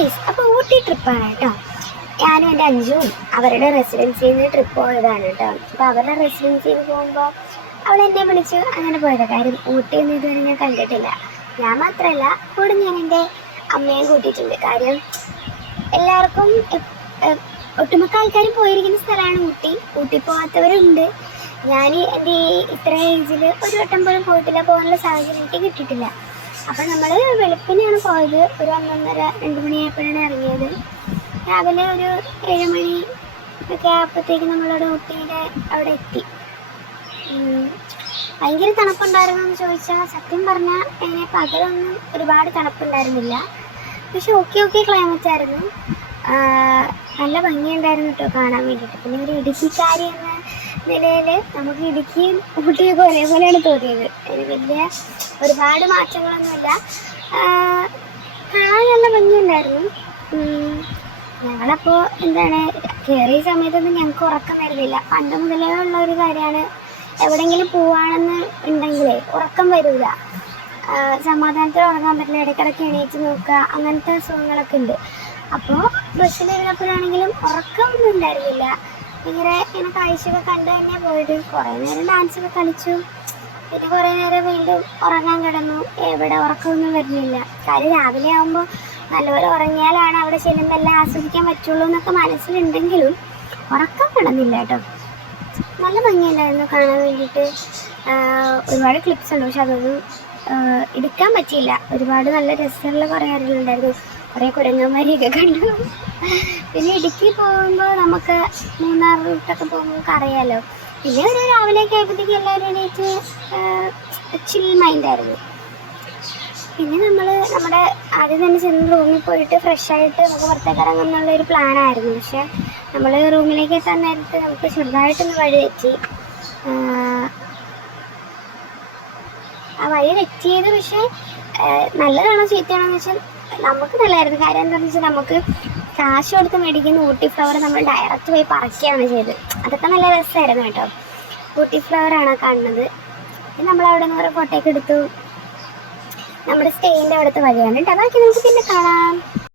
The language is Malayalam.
ഗൈസ്, അപ്പോൾ ഊട്ടി ട്രിപ്പാണ് കേട്ടോ. ഞാനും എൻ്റെ അഞ്ചും അവരുടെ റെസിഡൻസിയിൽ നിന്ന് ട്രിപ്പ് പോയതാണ് കേട്ടോ. അപ്പോൾ അവരുടെ റെസിഡൻസിയിൽ പോകുമ്പോൾ അവൾ എന്നെ വിളിച്ചു അങ്ങനെ പോയത്. കാര്യം ഊട്ടിയൊന്നും ഇതുവരെ ഞാൻ കണ്ടിട്ടില്ല. ഞാൻ മാത്രമല്ല, കൂടെ ഞാൻ എൻ്റെ അമ്മയും കൂട്ടിയിട്ടുണ്ട്. കാര്യം എല്ലാവർക്കും ഒട്ടുമിക്ക ആൾക്കാരും പോയിരിക്കുന്ന സ്ഥലമാണ് ഊട്ടി. ഊട്ടി പോകാത്തവരുണ്ട്. ഞാൻ എൻ്റെ ഇത്ര ഏജിൽ ഒരു വട്ടം പോലും പോയിട്ടില്ല, പോകാനുള്ള സാഹചര്യം എനിക്ക് കിട്ടിയിട്ടില്ല. അപ്പം നമ്മൾ വെളുപ്പിനെയാണ് പോയത്. ഒരു 11:30-2 മണിയായപ്പോഴാണ് ഇറങ്ങിയത്. രാവിലെ ഒരു 7 മണി ഒക്കെ ആയപ്പോഴത്തേക്ക് നമ്മളവിടെ ഊട്ടിയുടെ അവിടെ എത്തി. ഭയങ്കര തണുപ്പുണ്ടായിരുന്നു എന്ന് ചോദിച്ചാൽ സത്യം പറഞ്ഞാൽ അങ്ങനെ പകലൊന്നും ഒരുപാട് തണുപ്പുണ്ടായിരുന്നില്ല. പക്ഷെ ഓക്കെ ക്ലൈമറ്റ് ആയിരുന്നു. നല്ല ഭംഗിയുണ്ടായിരുന്നു കേട്ടോ കാണാൻ വേണ്ടിയിട്ട്. പിന്നെ ഒരു ഇടുക്കിക്കാരി എന്ന നിലയിൽ നമുക്ക് ഇടുക്കിയും ഊട്ടിയൊക്കെ ഒരേപോലെയാണ് തോന്നിയത്. അതിന് വലിയ ഒരുപാട് മാറ്റങ്ങളൊന്നുമില്ല. കാണാൻ നല്ല ഭംഗിയുണ്ടായിരുന്നു. ഞങ്ങളപ്പോൾ കയറിയ സമയത്തൊന്നും ഞങ്ങൾക്ക് ഉറക്കം വരുന്നില്ല. പണ്ട് മുതലേ ഉള്ള ഒരു കാര്യമാണ്, എവിടെയെങ്കിലും പോവാണെന്ന് ഉണ്ടെങ്കിലേ ഉറക്കം വരില്ല. സമാധാനത്തിൽ ഉറങ്ങാൻ പറ്റില്ല. ഇടയ്ക്കിടയ്ക്ക് എണീറ്റ് നോക്കുക, അങ്ങനത്തെ അസുഖങ്ങളൊക്കെ ഉണ്ട്. അപ്പോൾ ബസ്സിലിരുന്നപ്പോഴാണെങ്കിലും ഉറക്കമൊന്നും ഉണ്ടായിരുന്നില്ല. ഇങ്ങനെ കാഴ്ചയൊക്കെ കണ്ട് തന്നെ പോയത്. കുറേ നേരം ഡാൻസൊക്കെ കളിച്ചു. പിന്നെ കുറേ നേരം വീണ്ടും ഉറങ്ങാൻ കിടന്നു. എവിടെ ഉറക്കമൊന്നും വരുന്നില്ല. കാര്യം രാവിലെ ആകുമ്പോൾ നല്ലപോലെ ഉറങ്ങിയാലാണ് അവിടെ ചെല്ലുമ്പോൾ എല്ലാം ആസ്വദിക്കാൻ പറ്റുള്ളൂ എന്നൊക്കെ മനസ്സിലുണ്ടെങ്കിലും ഉറക്കം കിടന്നില്ല കേട്ടോ. നല്ല ഭംഗിയുണ്ടായിരുന്നു കാണാൻ വേണ്ടിയിട്ട്. ഒരുപാട് ക്ലിപ്സ് ഉണ്ട്, പക്ഷെ അതൊന്നും എടുക്കാൻ പറ്റിയില്ല. ഒരുപാട് നല്ല രസമുള്ള കുറേ കാര്യങ്ങളുണ്ടായിരുന്നു. കുറേ കുരങ്ങന്മാരെയൊക്കെ കണ്ടു. പിന്നെ ഇടുക്കി പോകുമ്പോൾ നമുക്ക് മൂന്നാർ റൂട്ടൊക്കെ പോകുമ്പോൾ നമുക്ക് അറിയാമല്ലോ. പിന്നെ ഒരു രാവിലെയൊക്കെ ആയപ്പോഴത്തേക്ക് എല്ലാവരും എണീറ്റ് ചിൽ മൈൻഡായിരുന്നു. പിന്നെ നമ്മൾ നമ്മുടെ ആദ്യം തന്നെ ചെന്ന് റൂമിൽ പോയിട്ട് ഫ്രഷായിട്ട് നമുക്ക് പുറത്തേക്ക് ഇറങ്ങും എന്നുള്ളൊരു പ്ലാനായിരുന്നു. പക്ഷേ നമ്മൾ റൂമിലേക്ക് എത്താൻ നേരത്ത് നമുക്ക് ചെറുതായിട്ടൊന്ന് വഴി തെറ്റി. ആ വഴി തെറ്റിയത് പക്ഷേ നല്ലതാണോ ചീത്തയാണോ എന്ന് വെച്ചാൽ നമുക്ക് നല്ലതായിരുന്നു. കാര്യം എന്താണെന്ന് വെച്ചാൽ നമുക്ക് കാശ് കൊടുത്ത് മേടിക്കുന്ന ഊട്ടി ഫ്ലവർ നമ്മൾ ഡയറക്റ്റ് പോയി പറിക്കുകയാണ് ചെയ്തത്. അതൊക്കെ നല്ല രസമായിരുന്നു കേട്ടോ. ഊട്ടി ഫ്ലവറാണ് കാണുന്നത്. നമ്മളവിടെ നിന്ന് കുറേ ഫോട്ടോയൊക്കെ എടുത്തു. നമ്മുടെ സ്റ്റേയിൻ്റെ അവിടുത്തെ വഴിയാണ് കേട്ടോ. ബാക്കി നമുക്ക് പിന്നെ കാണാം.